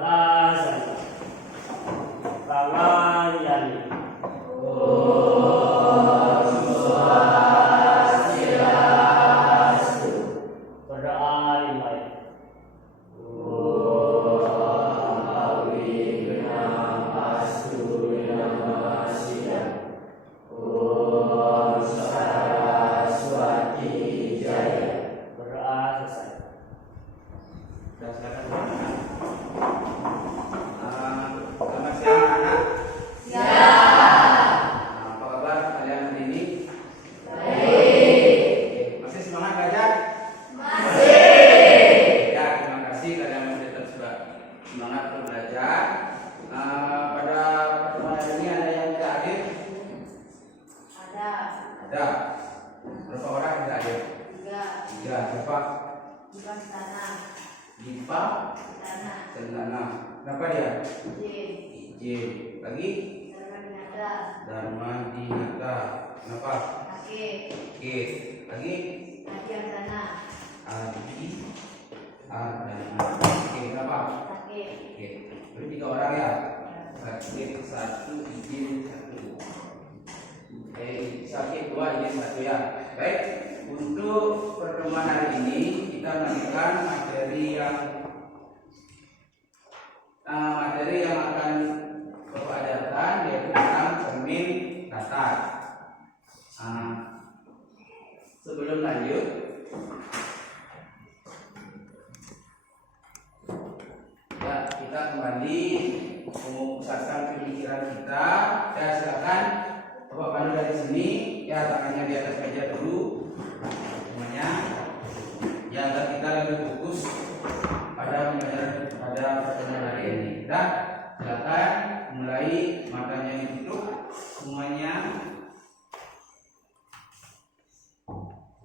Berdoa saja. Tangan yani. Berdoa dimulai. Berdoa selesai. Dan silakan. Selamat siang anak. Ya. Apa kabar kalian hari ini? Baik. Masih semangat belajar? Masih. Ya, terima kasih kalian masih tetap semangat untuk belajar. Pada pertemuan hari ini ada yang tidak hadir? Ada. Ada. Berapa orang yang tidak hadir? 3. 3. Siapa? Bukan tanah. Dipa Tanah. Sendana. Kenapa dia? Izin. Izin. Lagi? Terminada. Dharma Dinata. Kenapa? Sakit. Oke. Lagi? Kajian tanah. Adi Ardana. Oke. Kenapa? Sakit. Oke. Jadi 3 orang ya. Sakit 1, izin 1. Sakit 2, izin 1 ya. Baik. Untuk pertemuan hari ini kita melanjutkan materi yang akan Bapak ajarkan, yaitu tentang cermin datar. Sebelum lanjut, ya, kita kembali memusatkan pemikiran kita. Ya, silakan Bapak pandu dari sini, ya, tangannya di atas meja dulu semuanya, ya, agar kita lebih fokus pada pembelajaran pada pertemuan hari ini. Dan silakan mulai, matanya ditutup semuanya.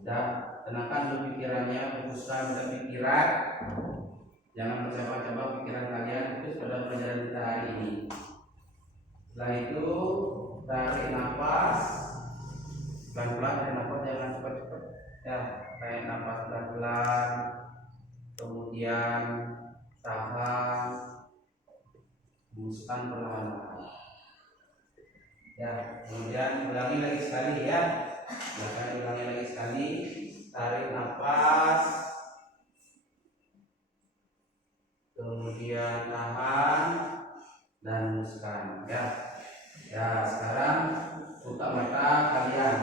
Dan tenangkan dulu pikirannya, fokuskan pada pikiran. Jangan bercabang-cabang pikiran kalian, fokus pada pelajaran kita hari ini. Setelah itu tarik nafas pelan-pelan, tarik nafas jangan cepat-cepat. Ya, tarik nafas pelan-pelan, kemudian tahan, hembuskan perlahan-lahan. Ya, kemudian ulangi lagi sekali ya. Silakan ulangi lagi sekali. Tarik nafas, kemudian tahan dan hembuskan. Ya. Ya, sekarang buka mata kalian.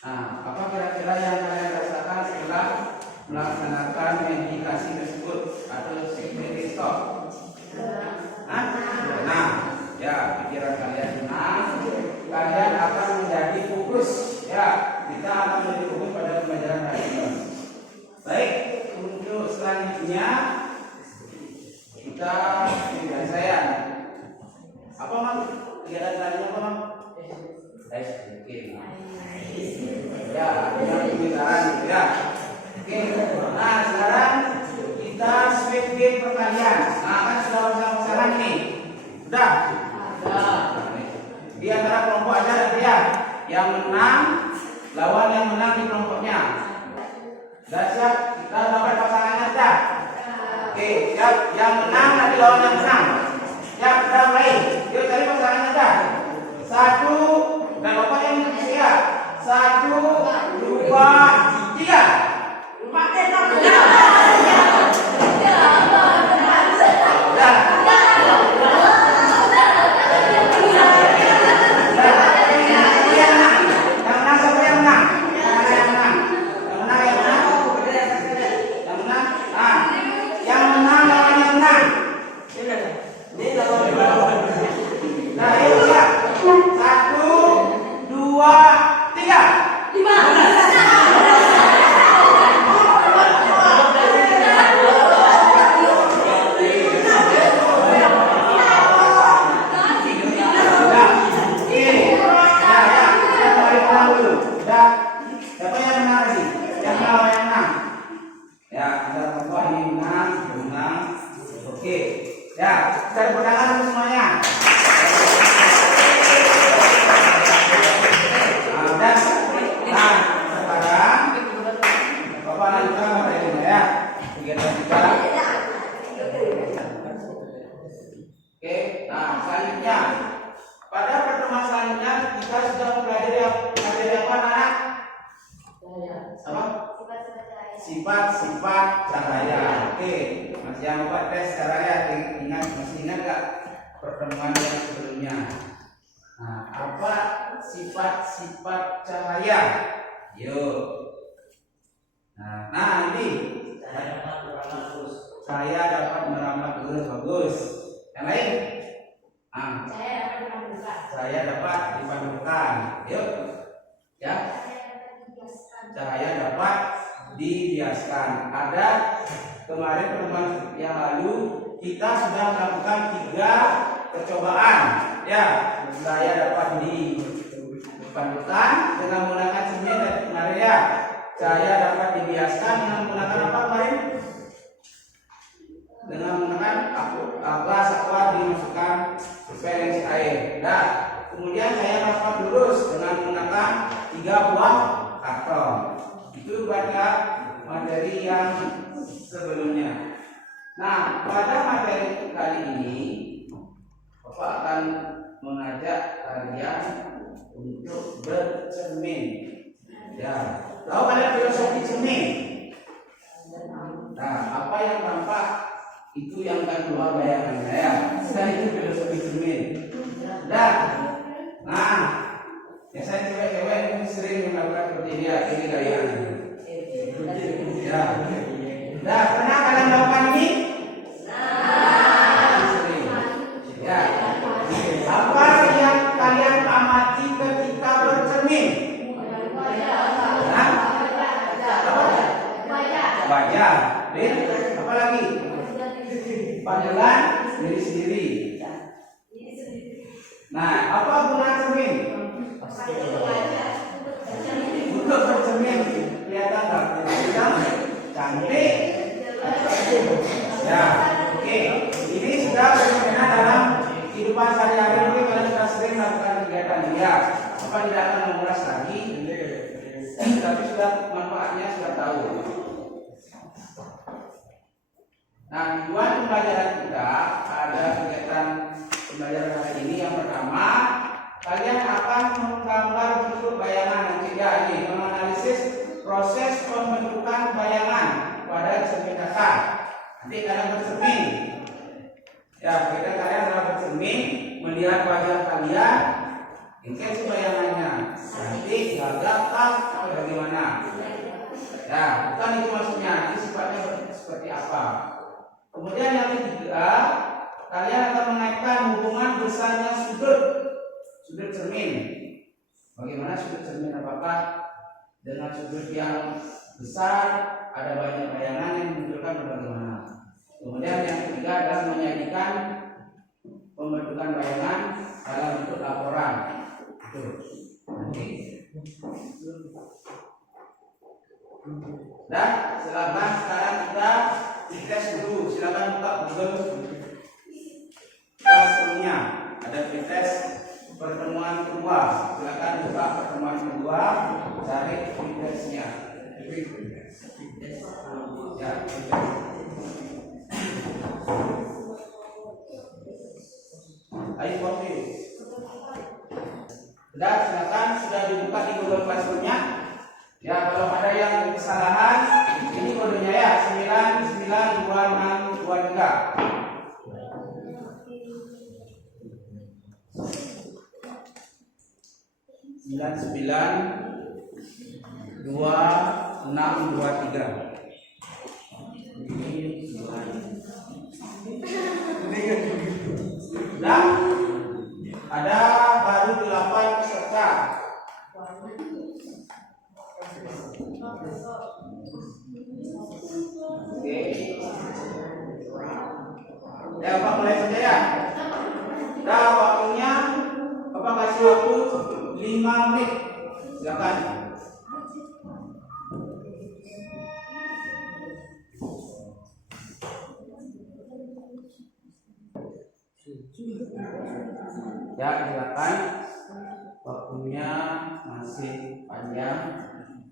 Nah, apa kira-kira yang kalian rasakan setelah melaksanakan meditasi tersebut atau secret stop? Tenang. Ya, pikiran kalian tenang. Kalian akan menjadi fokus. Ya, kita akan menjadi fokus pada pembelajaran hari ini. Baik, untuk selanjutnya kita penyelesaian. Apa Mam? Kegiatan selanjutnya apa Mam? Oke. Ya, dengan pembicaraan gitu ya. Oke. Nah, sekarang kita speed game perkalian. Nah, kan sudah pasang-pasangan nih. Sudah? Di antara kelompok ada ya. Yang menang lawan yang menang di kelompoknya. Sudah siap? Kita dapat pasangannya sudah? Oke, siap. Yang menang nanti lawan yang menang. Siap, sudah mulai. Yuk cari pasangannya dah. 1, dan Bapak yang siap. 1, 2, 3. Oke, ya, kita tepuk tangan untuk semuanya. kita sudah mempelajari materi apa anak? Apa? Sifat-sifat cahaya. Oke, masih yang Bapak tes caranya masih ingat nggak pertemuan yang sebelumnya? Nah, apa sifat-sifat cahaya? Yuk. Nah ini Saya dapat merambat terus. saya dapat merambat lurus bagus. Yang lain? Saya dapat dipandukan. Yuk. Ya. Cahaya dapat dibiaskan. Ada kemarin pertemuan yang lalu kita sudah melakukan 3 percobaan. Ya, saya dapat dipandukan dengan menggunakan cermin dari kemarin ya. Saya dapat dibiaskan dengan menggunakan apa kemarin? Dengan menggunakan gelas aqua dimasukkan sepensi air. Nah, kemudian saya dapat lurus dengan menggunakan 3 buah karton. Itu baca materi yang sebelumnya. Nah, pada materi kali ini Bapak akan mengajak kalian untuk bercermin. Ya, tahu ada filosofi cermin? Nah, apa yang tampak itu yang akan keluar bayangannya ya. Itu filosofi cermin. Nah, ya saya cewek-cewek sering melakukan seperti ini ya, ini gayanya. Ya. Nah, pernah kalian melakukan ini? Sering. Ya. Apa yang kalian amati ketika bercermin? Wajah. Dan apa lagi? Pandangan diri sendiri. Nah, apa guna cermin? Untuk bercermin kelihatan cantik. Ya, oke. Ini sudah bagaimana dalam kehidupan sehari-hari ini kalian sudah sering melakukan kegiatan dia. Apa tidak akan mengulas lagi? Tapi sudah manfaatnya sudah tahu. Nah, tujuan pembelajaran kita ada kegiatan pembelajaran hari ini yang pertama, kalian akan menggambar bentuk bayangan. Yang ketiga ini menganalisis proses pembentukan bayangan pada cermin datar. Nanti kalian bercermin. Ya, ketika kalian adalah bercermin, melihat wajah kalian, intensi bayangannya, cantik, gagah, atau bagaimana? Ya, bukan itu maksudnya. Ini sifatnya seperti apa? Kemudian yang ketiga, kalian akan mengaitkan hubungan besarnya sudut cermin. Bagaimana sudut cermin? Apakah dengan sudut yang besar ada banyak bayangan yang menunjukkan bagaimana? Kemudian yang ketiga adalah menyajikan pembentukan bayangan dalam bentuk laporan. Dan silakan sekarang kita tes dulu. Silakan buka Google Classroom-nya. Ada tes pertemuan kedua. Silakan buka pertemuan kedua, cari tesnya. Ya. Ayo copy. Sudah, silakan sudah dibuka di Google Classroom-nya. Ya, kalau ada yang kesalahan, ini kodenya ya 992623. 992623. Nah, ada baru 8 peserta. Oke. Ya, Pak mulai saja ya. Nah, waktunya Bapak kasih waktu 5 menit. Silakan. Ya, silakan. Waktunya masih panjang.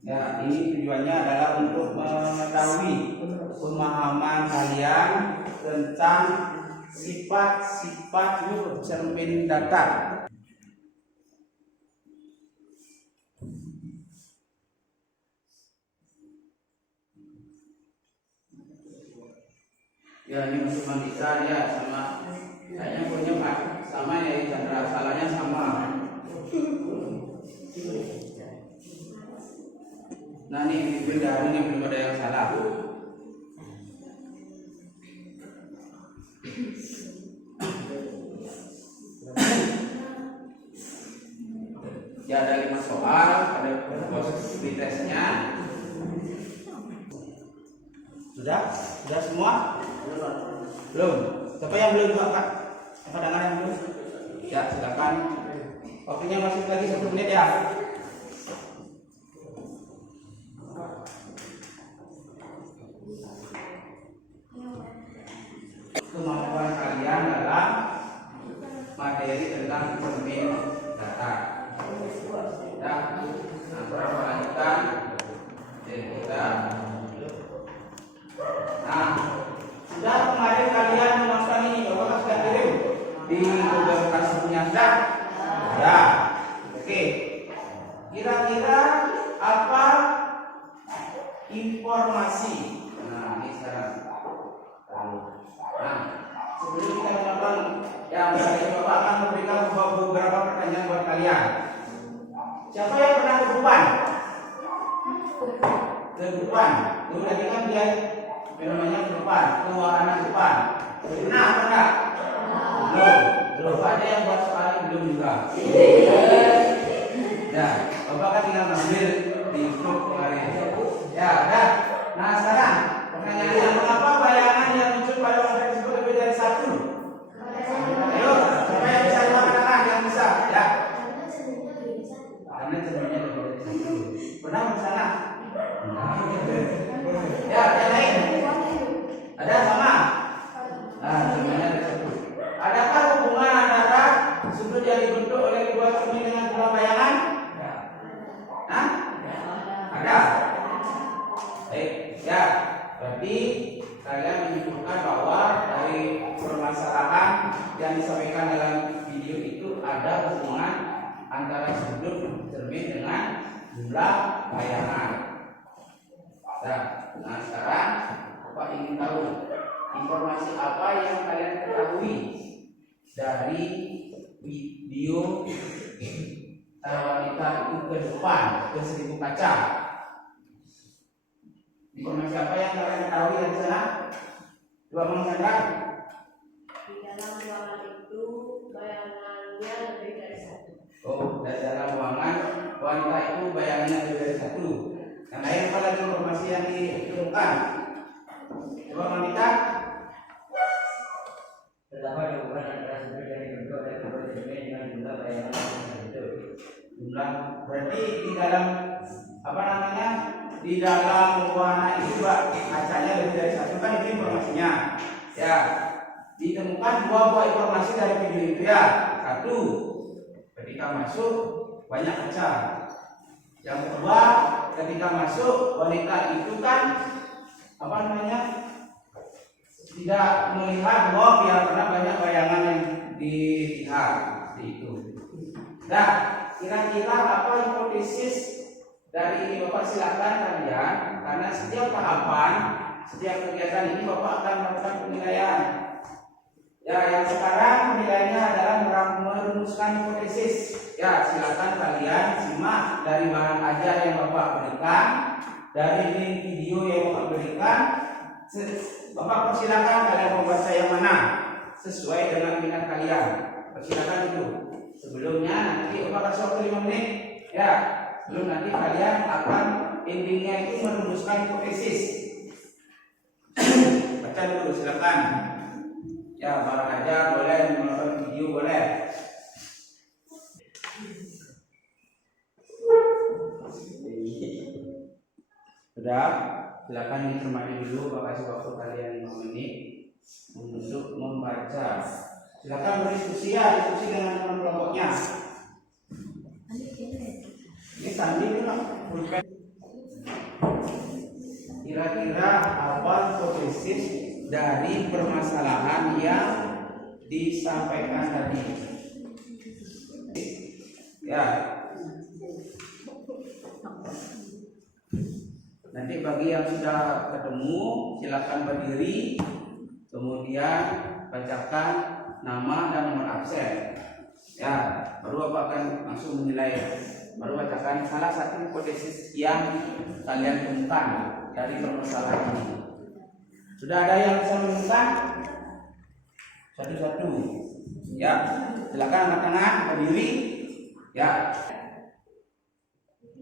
Ya, ini tujuannya adalah untuk mengetahui pemahaman kalian tentang sifat-sifat cermin datar. Ya ini masuk Mandika ya sama kayaknya punya Pak sama ya Chandra, salahnya sama. Nah ini beda, ini belum ada yang salah. Ya ada 5 soal, ada proses tesnya. Sudah semua? Belum. Siapa yang belum juga Pak? Apa dengar yang belum? Ya silakan. Waktunya masih lagi 1 menit ya. Kemampuan kalian dalam materi tentang cermin data. Ya, nah, berapa lanjutan? Kita. Nah, sudah kemarin kalian menonton ini, Bapak sudah kirim di Google Classroom-nya sudah? Ya, oke. Kira-kira apa informasi? Nah, ini sekarang. Nah, sebelum kita menonton, ya Bapak akan memberikan beberapa pertanyaan buat kalian. Siapa yang pernah kegugupan? Kegugupan. Dulu lagi kan dia namanya kegugupan, keuangan kegugupan. Pernah apa enggak? Belum. Bapak ada yang buat soal belum juga. Ya, Bapak kan tinggal ngambil di grup kemarin. Ya, udah. Nah sekarang pertanyaannya, mengapa bayangan yang muncul pada objek tersebut lebih dari satu? Ayo, siapa yang bisa jawab tangan yang bisa? Ya. Karena cerminnya lebih dari satu. Pernah ke sana? Ya, yang lain. Ada sama? Nah, cerminnya ada satu. Adakah hubungan antara sudut yang dibentuk oleh kedua cermin dengan dua bayangan? Hah? Ada. Baik, ya. Berarti kalian menyimpulkan bahwa dari permasalahan yang disampaikan dalam video itu ada hubungan antara sudut cermin dengan jumlah bayangan. Nah sekarang Bapak ingin tahu informasi apa yang kalian ketahui dari video wanita itu ke depan ke 1000 kaca. Informasi apa yang kalian ketahui dari sana? Dua Sandra. Di dalam ruangan itu bayangannya lebih dari satu. Oh, dari dalam ruangan wanita itu bayangannya lebih dari satu. Yang lain apa lagi informasi yang ditemukan? Dua wanita. Terdapat hubungan antara sudut yang dibentuk oleh kedua cermin dengan jumlah bayangan yang terbentuk. Jumlah berarti di dalam apa namanya? Di dalam ruangan itu kacanya lebih dari satu kan itu informasinya. Ya, ditemukan dua buah informasi dari video itu ya. Satu, ketika masuk banyak kaca. Yang kedua, ketika masuk wanita itu kan apa namanya? Tidak melihat bahwa biar pernah banyak bayangan yang dilihat seperti itu. Nah, kira-kira apa hipotesis dari ini Bapak silakan kalian, karena setiap tahapan, setiap kegiatan ini Bapak akan melakukan penilaian. Ya, yang sekarang penilaiannya adalah merumuskan hipotesis. Ya, silakan kalian simak dari bahan ajar yang Bapak berikan, dari link video yang Bapak berikan. Bapak persilakan kalian membaca yang mana sesuai dengan minat kalian. Persilakan dulu. Sebelumnya nanti Bapak kasih waktu 5 menit. Ya. Belum nanti kalian akan endingnya itu merumuskan hipotesis. Baca dulu silakan. Ya, barang aja boleh, menonton video boleh. Sudah, silakan dicermati dulu. Bapak kasih waktu kalian 5 menit untuk membaca. Silakan berdiskusi ya, diskusi dengan teman kelompoknya. Ini tadi pulpen. Kira-kira apa hipotesis dari permasalahan yang disampaikan tadi? Ya. Nanti bagi yang sudah ketemu silakan berdiri, kemudian bacakan nama dan nomor absen. Ya, baru Bapak akan langsung menilai. Baru bacakan salah satu hipotesis yang kalian temukan dari permasalahan ini. Sudah ada yang bisa menemukan? Satu-satu. Ya, silakan angkat tangan, berdiri. Ya.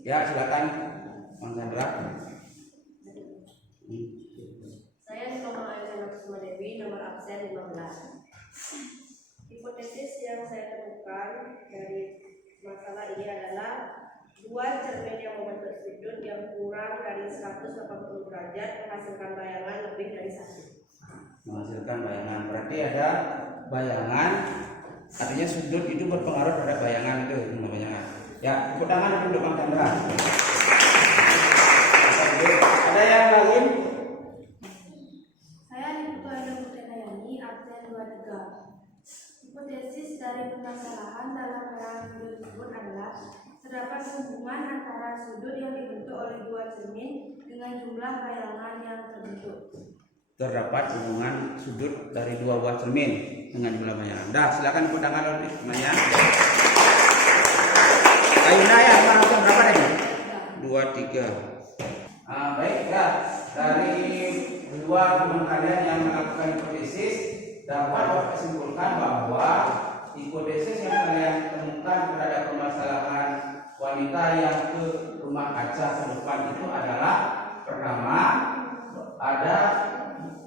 Ya, silakan Bang Chandra. Saya Nikomal Aizana Kusuma Dewi, nomor absen 15. Hipotesis yang saya temukan dari masalah ini adalah dua cermin yang membentuk sudut yang kurang dari 180 derajat menghasilkan bayangan lebih dari satu. Menghasilkan bayangan, berarti ada bayangan, artinya sudut itu berpengaruh terhadap bayangan itu namanya. Ya, tepuk tangan untuk Bang Chandra. Ada yang lain? Saya Niputu Aida Putranayani, absen 23. Hipotesis dari permasalahan dalam bayangan sudut tersebut adalah terdapat hubungan antara sudut yang dibentuk oleh dua cermin dengan jumlah bayangan yang terbentuk. Terdapat hubungan sudut dari dua buah cermin dengan jumlah bayangan. Dah, silakan tepuk tangan untuk semuanya. Ayunda ya, mana berapa tadi? 2, 3. Baik, ya. Dari dua teman kalian yang melakukan hipotesis, dapat Bapak simpulkan bahwa hipotesis yang kalian temukan terhadap permasalahan wanita yang ke rumah kaca ke depan itu adalah pertama, ada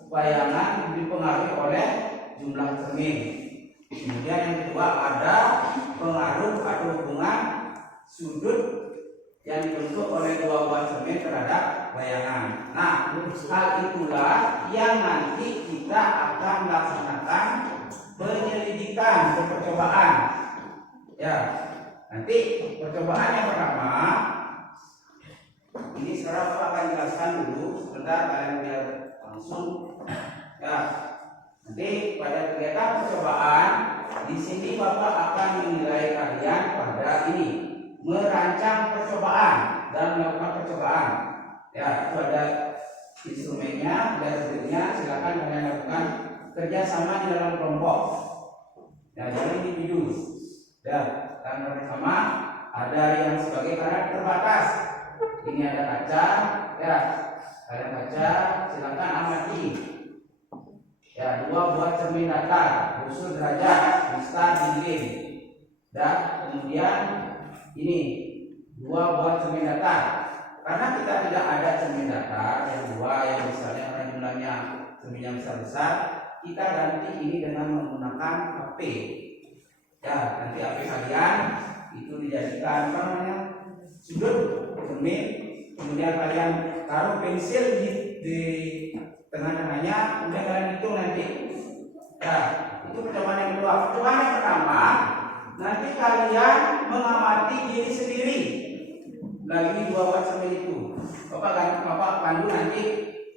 bayangan dipengaruhi oleh jumlah cermin. Kemudian yang kedua, ada pengaruh atau hubungan sudut yang dibentuk oleh dua buah cermin terhadap bayangan. Nah, hal itulah yang nanti kita akan melaksanakan penyelidikan atau percobaan. Ya, nanti percobaan yang pertama ini sekarang Bapak akan jelaskan dulu sebentar, kalian biar langsung. Ya, nanti pada kegiatan percobaan di sini Bapak akan menilai kalian pada ini merancang percobaan dan melakukan percobaan. Ya, itu ada instrumennya, ada hasilnya. Silakan kalian lakukan kerjasama di dalam kelompok. Ya, jangan individu. Ya, kan bersama. Ada yang sebagai karena terbatas. Ini ada kaca. Ya, kalian kaca. Silakan amati. Ya, dua buah cermin datar, usul derajat, vista dinding. Dan kemudian ini dua buah cermin datar. Karena kita tidak ada cermin datar yang dua yang misalnya karena jumlahnya cermin yang besar-besar, kita ganti ini dengan menggunakan HP. Ya, nanti HP kalian itu dijadikan apa namanya sudut cermin, kemudian kalian taruh pensil di tengah-tengahnya, kemudian kalian hitung nanti. Ya, itu percobaan yang kedua. Percobaan yang pertama, nanti kalian mengamati diri sendiri lagi dua buah cermin itu. Bapak pandu nanti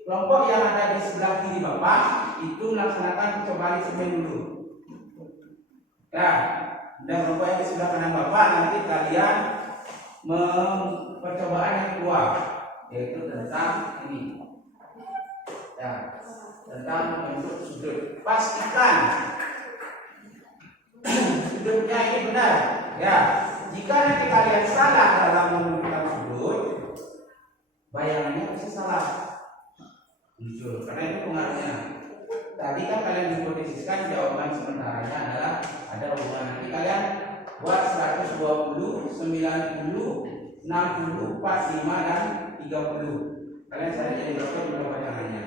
kelompok yang ada di sebelah kiri Bapak itu melaksanakan percobaan cermin dulu. Ya, dan kelompok yang di sebelah kanan Bapak nanti kalian percobaan yang kedua, yaitu tentang ini. Ya, tentang membentuk sudut. Pastikan sudutnya ini benar. Ya, jika nanti kalian salah dalam menentukan sudut, bayangannya pasti salah muncul. Karena itu pengaruhnya. Tadi kan kalian hipotesiskan jawaban sementaranya adalah ada hubungan. Nanti kalian buat 120, 90, 60, 45 dan 30. Kalian cari jadi berapa bayangannya.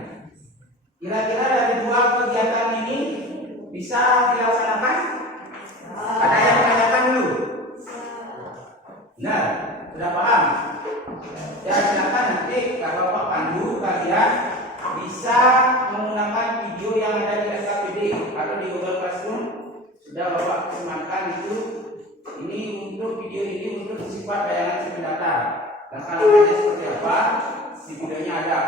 Kira-kira dari dua kegiatan ini bisa dilaksanakan? Ada yang menanyakan dulu? Nah, sudah paham? Ya, silakan nanti kalau Bapak pandu kalian bisa menggunakan video yang ada di SKPD atau di Google Classroom. Sudah Bapak sematkan itu. Ini untuk video ini untuk sifat bayangan cermin datar. Langkah-langkahnya seperti apa? Di videonya ada.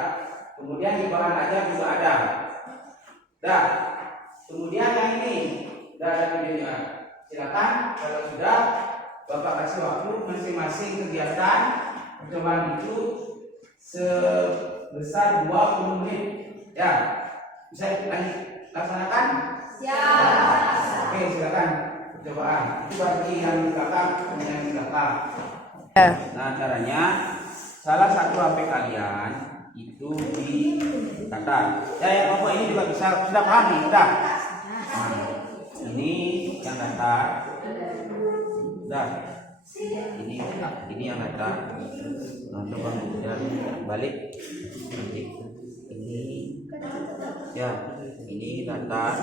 Kemudian di bahan ajar juga ada. Dah. Kemudian yang ini sudah ada videonya. Silakan kalau sudah Bapak kasih waktu masing-masing kegiatan percobaan itu sebesar 20 menit. Ya. Bisa Laksanakan? Oke, silakan percobaan. Itu bagi yang di belakang, yang di belakang. Nah, caranya salah satu HP kalian itu ditata. Ya, yang kelompok ini juga bisa sudah paham nih, sudah. Nah, ini yang datar. Sudah. Ini yang datar. Nah, coba jalan balik. Ini ya, ini datar.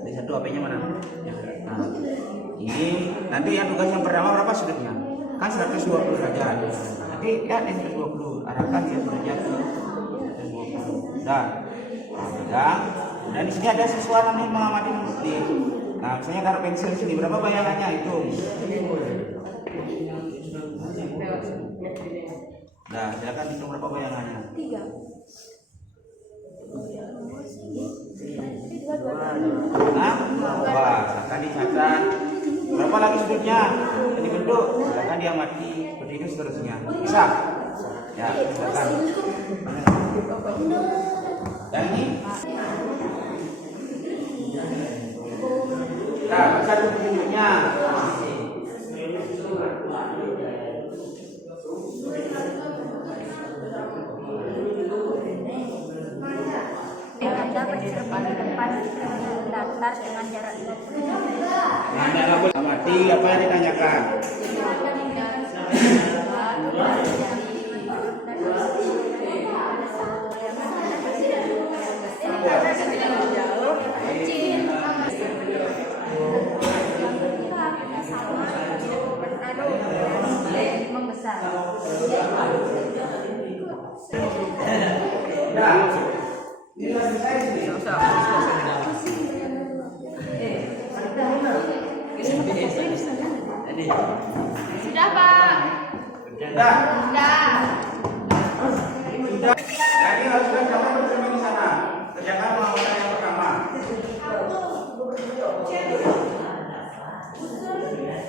Ini satu HP-nya mana? Ya. Nah, ini nanti yang tugas yang pertama berapa sudutnya? Kan 120 derajat. Nanti ya di 120 arahkan dia derajat ke 120. Dan di sini ada siswa namanya mengamati bukti. Nah, misalnya taruh pensil sini, berapa bayangannya itu? Nah, silakan hitung berapa bayangannya. 3. Nah, wah, silakan dicatat. Berapa lagi sudutnya? Jadi bentuk, silakan diamati. Seperti itu seterusnya. Bisa? Ya, silakan. Dan ini? Nah, bisa tunjuknya. Dapat di depan datar dengan jarak 20 Nah, amati apa yang ditanyakan. membesar. Sudah, Pak. Sudah. Sudah. Sudah. Jadi harus kerjakan bersama di sana. Kerjakan pengawasan yang pertama.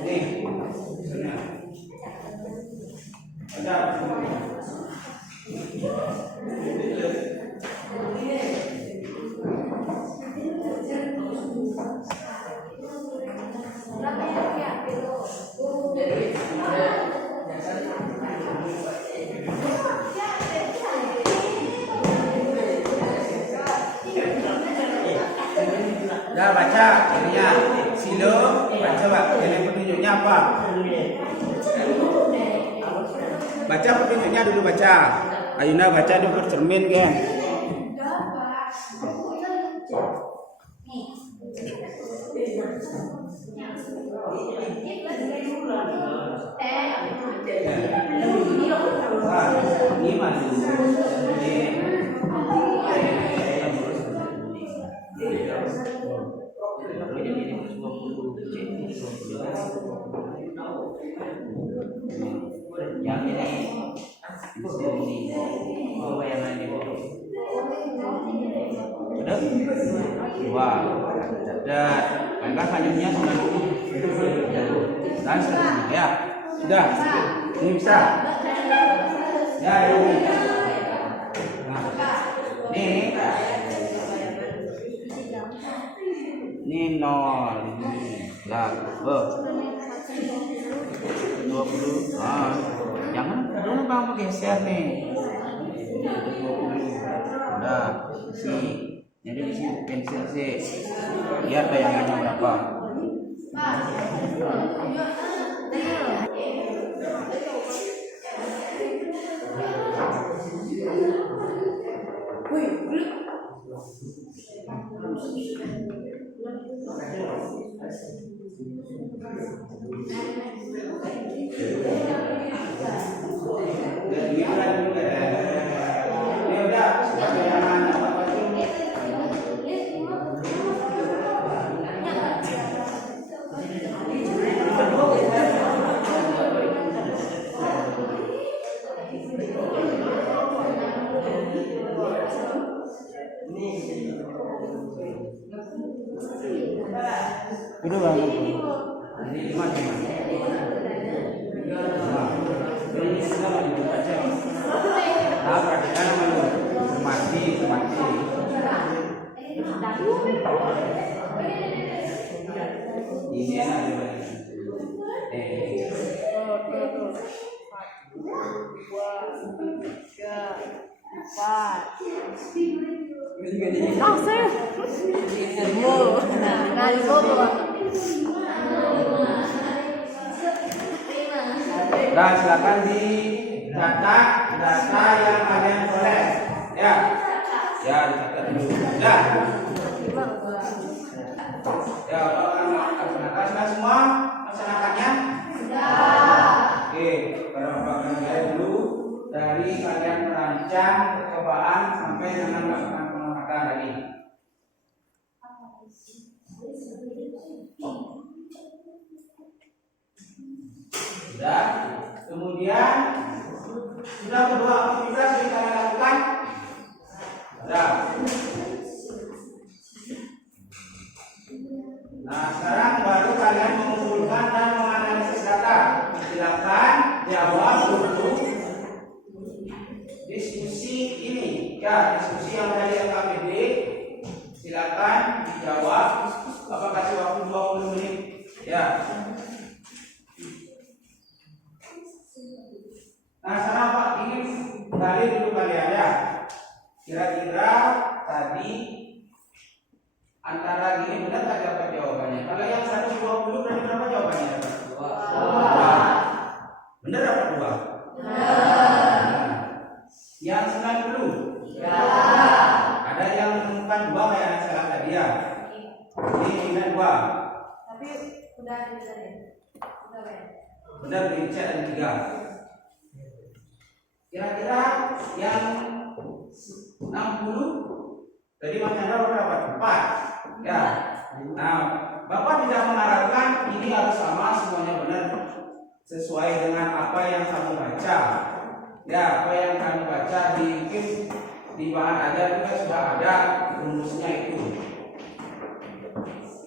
Nih. Ada. Nah, baca ininya silo, baca Pak. Ini petunjuknya apa? Baca petunjuknya dulu baca. Ayuna baca dulu bercermin kan. Ini masih yang ini bayangan ini udah wah catat maka selanjutnya 90 dan seterusnya ya sudah ini bisa ya ini nah, ini 0 lah 20 jangan dulu bang geser nih 20 udah sih jadi di sini pensil sih lihat bayangannya berapa udah bang ini gimana Nah, silakan dicatat data yang kalian peroleh. Ya, ya dicatat dulu. Ya, ya laksanakan sudah semua laksanakannya. Oke, perkembangan dulu dari kalian merancang percobaan sampai dengan melakukan pengamatan tadi. Sudah. Kemudian sudah kedua aktivitas yang kalian lakukan. Sudah. Nah, sekarang baru kalian mengumpulkan dan menganalisis data. Silakan jawab dulu diskusi ini. Ya, diskusi yang tadi LKPD. Silakan dijawab. Apa kasih waktu 20 menit? Ya. Nah, sekarang Pak ingin gali dulu kalian ya. Kira-kira tadi antara gini benar tak dapat jawabannya? Kalau yang 120 berarti berapa jawabannya? 2. Benar apa 2? Nah, yang 90? Ya. Ada yang menemukan 2 kayak yang salah tadi ya? Ini ingat 2. Tapi udah bisa ya? Udah ya? Benar dicek ada 3. Kira-kira yang 60 tadi Mas Chandra berapa? 4. Ya. Nah, Bapak tidak mengharapkan ini harus sama semuanya benar sesuai dengan apa yang kamu baca. Ya, apa yang kamu baca mungkin di bahan ajar juga sudah ada rumusnya itu.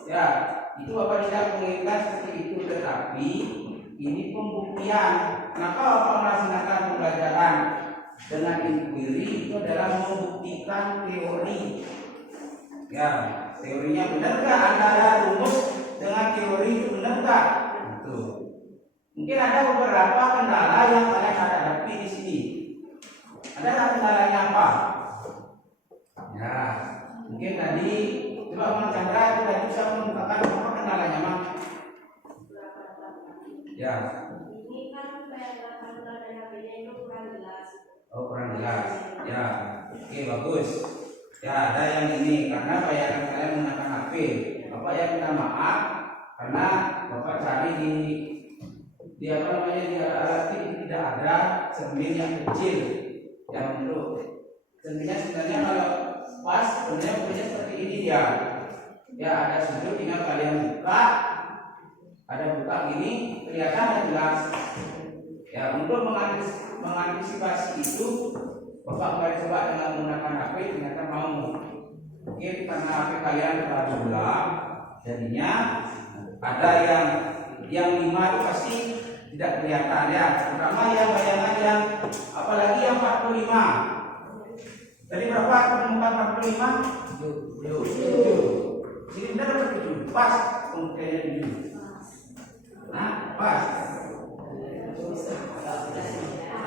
Ya, itu Bapak tidak menginginkan seperti itu, tetapi ini pembuktian. Kenapa Bapak melaksanakan pembelajaran dengan inquiry? Itu adalah membuktikan teori. Ya, teorinya benar nggak antara rumus dengan teori itu benar nggak? Itu. Mungkin ada beberapa kendala yang kalian hadapi di sini. Ada kendalanya apa? Ya, mungkin tadi coba Bang Chandra itu tadi bisa mengungkapkan apa kendalanya, Bang? Ya. Ini kan bayangan dari HP-nya itu kurang jelas. Oh, kurang jelas. Ya. Oke, bagus. Ya, ada yang ini karena bayangan kalian menggunakan HP. Bapak ya minta maaf karena Bapak cari di apa namanya di alat ini tidak ada cermin yang kecil yang bentuk. Cerminnya sebenarnya kalau pas sebenarnya punya seperti ini dia. Ya, ada sudut tinggal kalian buka. Ada buka gini kelihatan jelas. Ya, untuk mengantisipasi itu Bapak kembali coba dengan menggunakan HP, ternyata mau. Mungkin karena HP kalian terlalu gelap, jadinya ada yang 5 itu pasti tidak kelihatan ya. Terutama yang bayangan yang apalagi yang 45. Tadi berapa menemukan 45? 7. Ini benar dapat 7. Pas pembuktiannya 7. Nah, pas.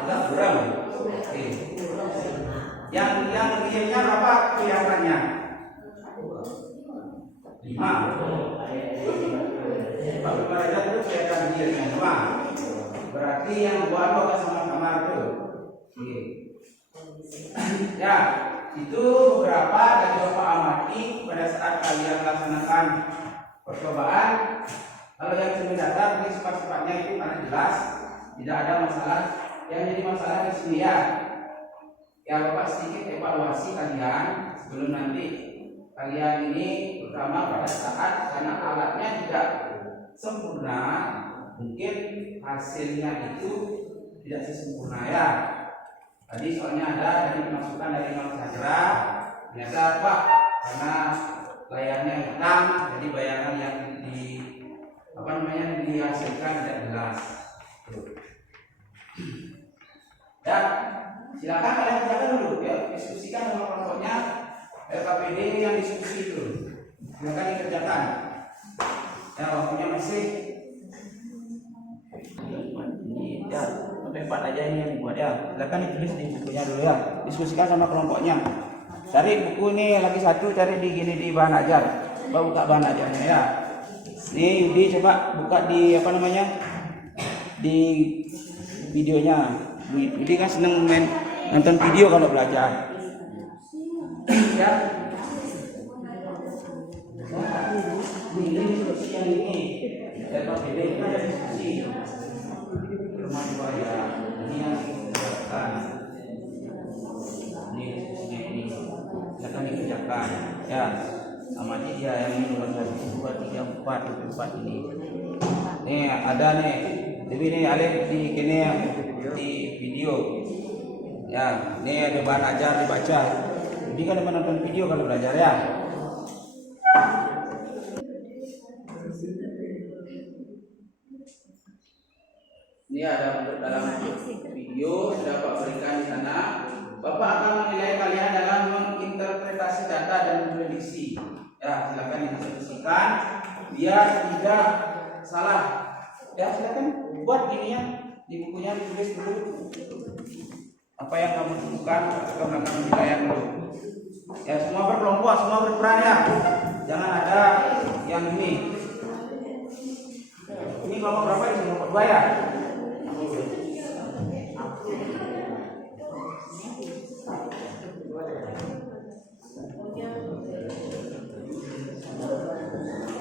Agak kurang. Oke. Yang realnya berapa kelihatannya? 5. Pak Derajat itu kelihatan realnya 5. Berarti yang buat akan sama-sama itu. Oke. Ya, itu beberapa dari Bapak amati pada saat kalian laksanakan percobaan. Kalau yang cermin datar ini sifat-sifatnya itu karena jelas, tidak ada masalah. Yang jadi masalah di sini ya. Ya Bapak sedikit evaluasi kalian sebelum nanti kalian ini terutama pada saat karena alatnya tidak sempurna, mungkin hasilnya itu tidak sesempurna ya. Tadi soalnya ada dari masukan dari Mas Chandra, ternyata Pak karena layarnya hitam, jadi bayangan yang dihasilkan tidak jelas. Ya, silakan kalian kerjakan dulu ya, diskusikan sama kelompoknya LKPD yang diskusi itu. Silakan dikerjakan. Ya, waktunya masih ini ya, sampai 4 aja ini yang dibuat ya. Silakan ditulis di bukunya dulu ya. Diskusikan sama kelompoknya. Cari buku ini lagi satu, cari di gini di bahan ajar. Coba buka bahan ajarnya ya. Nih Yudi coba buka di apa namanya? Di videonya. Yudi kan seneng nonton video kalau belajar. Ya. Ini diskusi yang ini. Dapat ini ada diskusi. Rumah buaya. Ini yang dikerjakan. Ini akan dikerjakan. Ya. Amati dia yang ini nomor 1, 2, 3, 4 ini. Nih ada nih. Jadi ini Alif di kini di video. Ya, ini ada bahan ajar dibaca. Jadi kan menonton video kalau belajar ya. Ini ada untuk dalam video sudah Bapak berikan di sana. Bapak akan menilai kalian dalam menginterpretasi data dan memprediksi. Ya, silakan diinstruksikan biar tidak salah. Ya, silakan buat gini ya di bukunya, ditulis dulu apa yang kamu temukan, kamu akan menilai dulu. Ya, semua berkelompok, semua berperan ya. Jangan ada yang ini. Ini kelompok berapa? Ini kelompok 2 ya.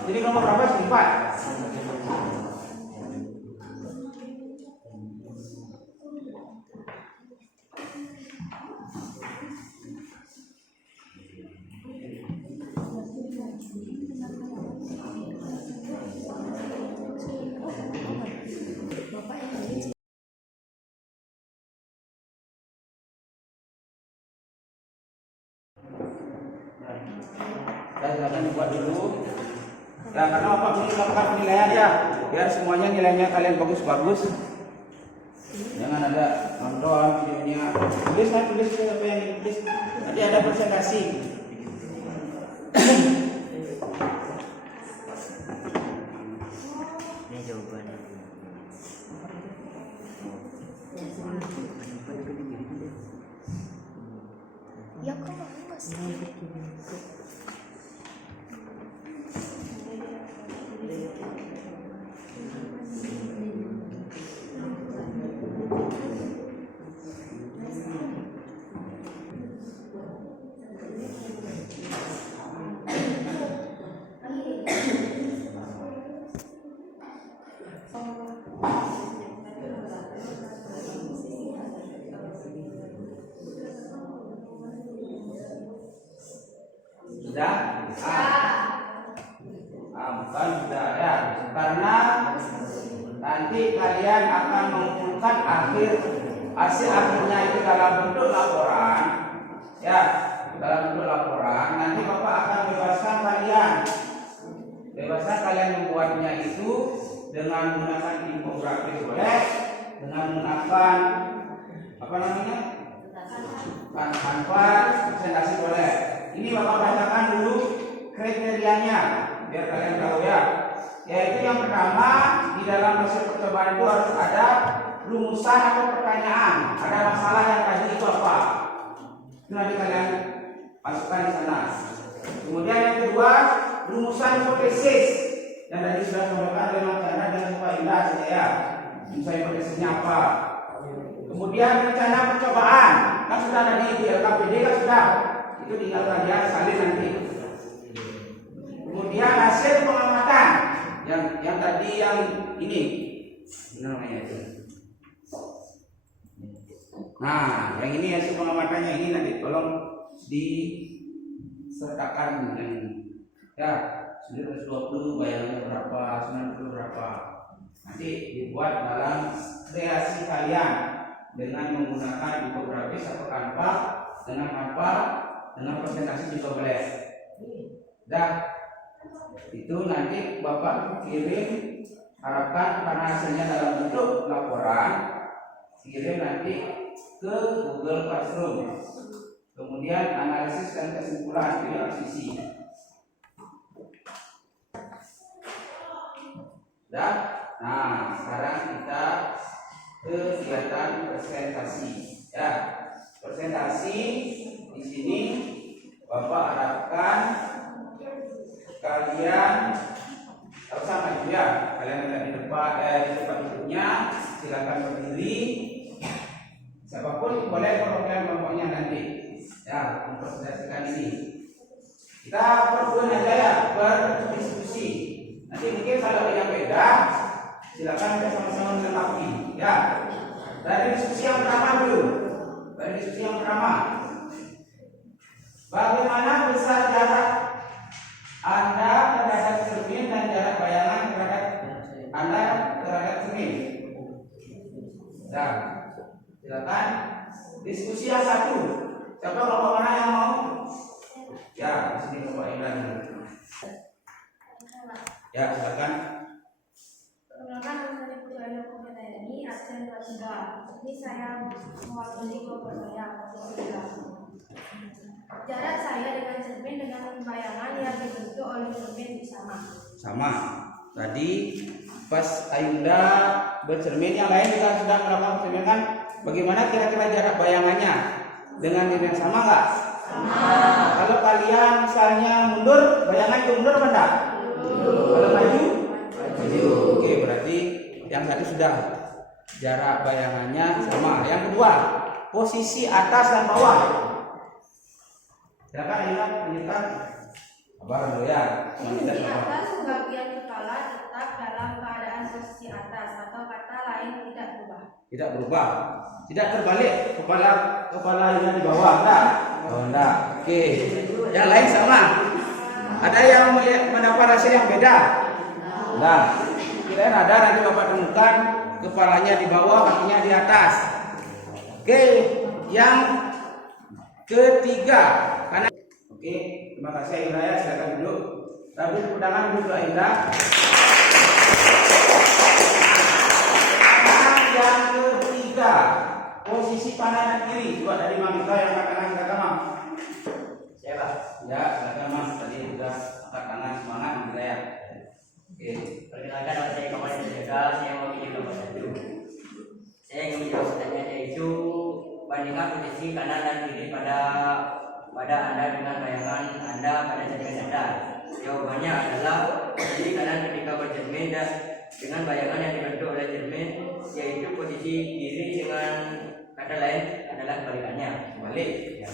Jadi kelompok berapa? 4. Silakan dibuat dulu. Ya, karena Bapak ini melakukan penilaian ya, biar semuanya nilainya kalian bagus-bagus. Jangan ada nonton videonya. Tulis apa yang ditulis. Nanti ada presentasi. Ini jawabannya. Ya kok bagus. Sudah? Bukan sudah ya. Karena nanti kalian akan mengumpulkan hasil akhirnya itu dalam bentuk laporan. Ya, dalam bentuk laporan. Nanti Bapak akan bebaskan kalian membuatnya itu dengan menggunakan infografis boleh, dengan menggunakan apa namanya? Tanpa presentasi boleh. Ini Bapak bacakan dulu kriterianya biar kalian tahu ya. Yaitu yang pertama, di dalam hasil percobaan itu harus ada rumusan atau pertanyaan. Ada masalah yang tadi itu apa? Itu nanti kalian masukkan di sana. Kemudian yang kedua, rumusan hipotesis. Yang tadi sudah sampaikan oleh Mas Chandra dan Pak Indah ya. Rumusan hipotesisnya apa? Kemudian rencana percobaan. Kan sudah tadi di LKPD kan sudah. Itu tinggal kalian salin nanti. Kemudian hasil pengamatan yang tadi yang ini namanya itu. Nah, yang ini hasil pengamatannya ini nanti tolong disertakan ya 120 bayarannya berapa, 90 berapa. Nanti dibuat dalam kreasi kalian dengan menggunakan infografis atau Canva, dengan presentasi juga boleh. Dah, itu nanti Bapak kirim, harapkan karena hasilnya dalam bentuk laporan, kirim nanti ke Google Classroom. Kemudian analisis dan kesimpulan di sisi. Dah, nah sekarang kita kegiatan presentasi. Ya, presentasi di sini Bapak harapkan kalian harusnya maju ya. Kalian ada di depan di tempat duduknya, silakan berdiri. Siapapun boleh perwakilan kelompoknya nanti ya mempresentasikan ini. Kita berdua aja ya berdiskusi. Nanti mungkin kalau ada yang beda, silakan kita sama-sama melengkapi ya. Dari diskusi yang pertama dulu. Dari diskusi yang pertama, bagaimana besar jarak Anda terhadap cermin dan jarak bayangan terhadap Anda terhadap cermin? Ya, silakan diskusi yang satu. Siapa kelompok mana yang mau? Ya, di sini kelompok Imran. Ya, silakan. Perkenalkan, nama saya Putri Ayu Putri ini absen 23. Ini saya mewakili kelompok saya absen 3. Jarak saya dengan cermin dengan bayangan yang dibentuk oleh cermin sama. Sama. Tadi pas Ayunda bercermin, yang lain juga sudah melakukan percerminan. Bagaimana kira-kira jarak bayangannya? Dengan yang sama nggak? Sama. Kalau kalian misalnya mundur, bayangan itu mundur apa enggak? Kalau maju? Maju. Oke, berarti yang satu sudah jarak bayangannya sama. Yang kedua, posisi atas dan bawah. Silakan Ayunda lanjutkan. Kabar dulu ya. Di atas bagian kepala tetap dalam keadaan posisi atas atau kata lain tidak berubah. Tidak berubah, tidak terbalik kepala yang di bawah, enggak? Oh enggak. Oke. Yang lain sama. Ada yang mendapat hasil yang beda? Enggak. Kirain ada, nanti Bapak temukan kepalanya di bawah, kakinya di atas. Oke. Yang ketiga, karena oke, terima kasih Indra ya, silakan duduk. Tapi tepuk tangan dulu Indra. Yang ketiga, posisi kanan dan kiri. Coba dari Mamita yang angkat tangan, silakan Mam. Siapa? Ya, silakan Mam. Tadi sudah angkat tangan, semangat Mamita ya. Oke. Perkenalkan, nama saya Kamal Jaga. Saya mewakili kelompok 1. Saya ingin menjawab pertanyaan yaitu bandingkan posisi kanan dan kiri pada Anda dengan bayangan Anda pada cermin Anda. Jawabannya adalah posisi kanan ketika bercermin dan dengan bayangan yang dibentuk oleh cermin, yaitu posisi kiri dengan kata lain adalah kebalikannya. Balik. Ya.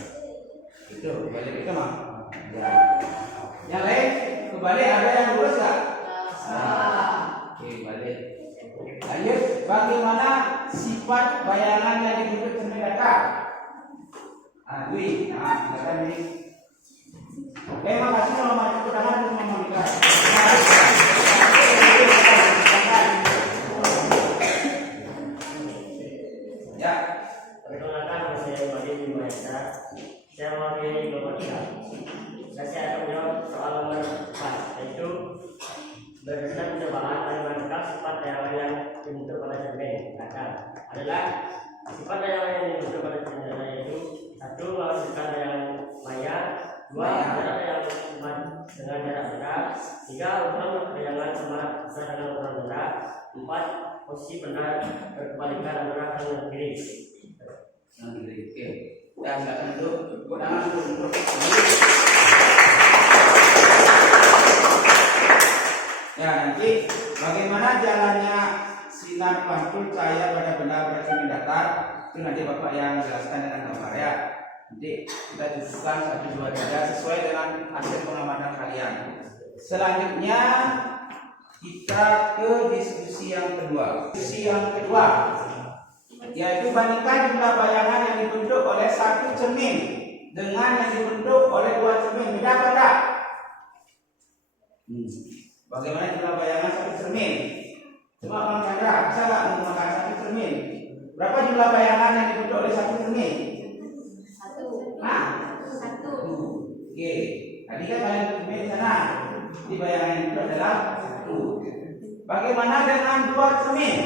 Itu balik itu Mam. Ya. Yang lain kebalik, ada yang lurus nggak? Oke, balik. Lanjut, bagaimana sifat bayangan yang dibentuk cermin data? Dwi, silakan ini. Makasih kalau mau tepuk tangan untuk Mamita. Ya. Perkenalkan, nama saya Madi bin Maesa. Saya mewakili kelompok 3. Saya akan menjawab soal nomor 4, yaitu berdasarkan percobaan bagaimana sifat bayangan yang dibentuk pada cermin adalah sifat bayangan yang dibentuk pada cermin yaitu 1. Menghasilkan bayangan maya, 2. Jarak yang sama dengan jarak benda, 3. Ukuran bayangan sama dengan ukuran benda, 4. Posisi benda berkebalikan antara kanan dan kiri. Oke. Ya, silakan duduk. Tepuk tangan dulu. Ya, nanti bagaimana jalannya sinar pantul cahaya pada benda bercermin datar itu nanti Bapak yang jelaskan dengan gambar ya. Nanti kita cukupkan 1, 2, 3 sesuai dengan hasil pengamatan kalian. Selanjutnya kita ke diskusi yang kedua. Diskusi yang kedua yaitu bandingkan jumlah bayangan yang dibentuk oleh satu cermin dengan yang dibentuk oleh 2 cermin. Beda apa enggak? Bagaimana jumlah bayangan satu cermin? Cuma Bang Chandra, bisa nggak menggunakan satu cermin? Berapa jumlah bayangan yang dibentuk oleh satu cermin? 1. Nah, 1. Oke. Tadi kan kalian cermin di sana. Di bayangan itu adalah 1. Bagaimana dengan 2 cermin?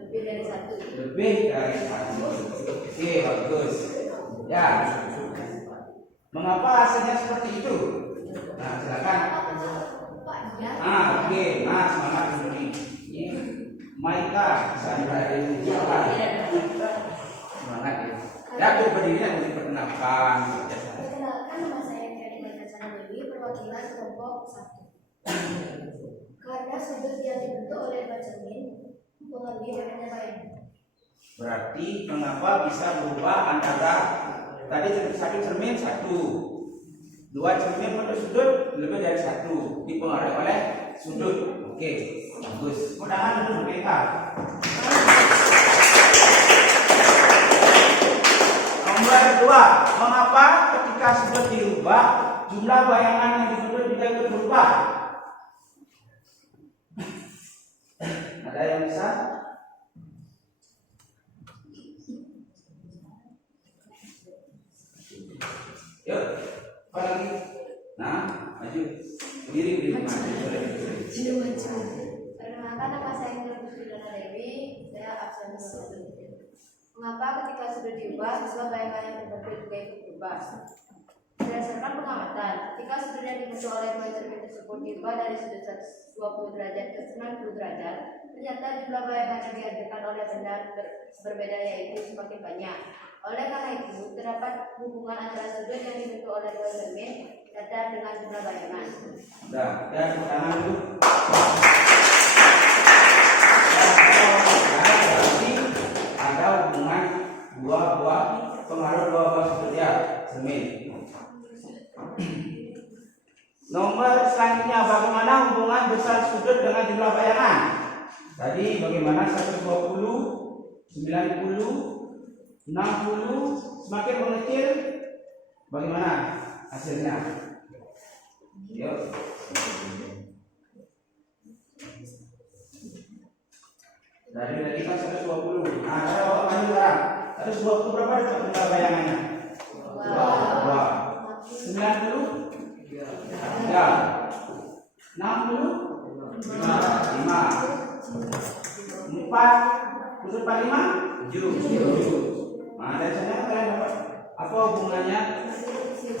Lebih dari 1. Lebih dari 1. Oke, bagus. Ya. Mengapa hasilnya seperti itu? Nah, silakan. Oke. Nah, semangat ini. Maika, Sandra ini. Semangat ya. Ya, berdiri dan diperkenalkan. Perkenalkan, nama saya Ferry Martasana Dewi, perwakilan kelompok 1. Karena sudut yang dibentuk oleh dua cermin mempengaruhi bayangan bayangan. Berarti mengapa bisa berubah antara tadi satu cermin satu, dua cermin bentuk sudut lebih dari satu, dipengaruhi oleh sudut. Oke, bagus. Mudah-mudahan itu berbeda. Nomor 2, mengapa ketika sudut dirubah jumlah bayangan yang dibentuk juga ikut berubah? Ada yang bisa? Yuk, apa lagi? Nah, maju. Berdiri, maju. Perkenalkan, nama saya Nurul Dewi, saya absen nomor 1. Mengapa ketika sudut diubah siswa bayangan yang terbentuk juga ikut berubah? Berdasarkan pengamatan, ketika sudut yang dibentuk oleh dua cermin tersebut diubah dari sudut 120 derajat ke 90 derajat, ternyata jumlah bayangan yang dihadirkan oleh benda berbeda yaitu semakin banyak. Oleh karena itu, terdapat hubungan antara sudut yang dibentuk oleh dua cermin dan dengan jumlah bayangan. Sudah, ya, tangan dulu. Ada hubungan dua pengaruh dua buah sudut ya, cermin. Nomor selanjutnya, bagaimana hubungan besar sudut dengan jumlah bayangan? Tadi bagaimana 120, 90, 60 semakin mengecil, bagaimana hasilnya? Yuk. Dari kan 120. Nah, kalau maju sekarang 120 berapa jumlah bayangannya? 2. 90? Ya. 60? 5. 4 + 45? 7. Nah, dari sana kalian dapat apa hubungannya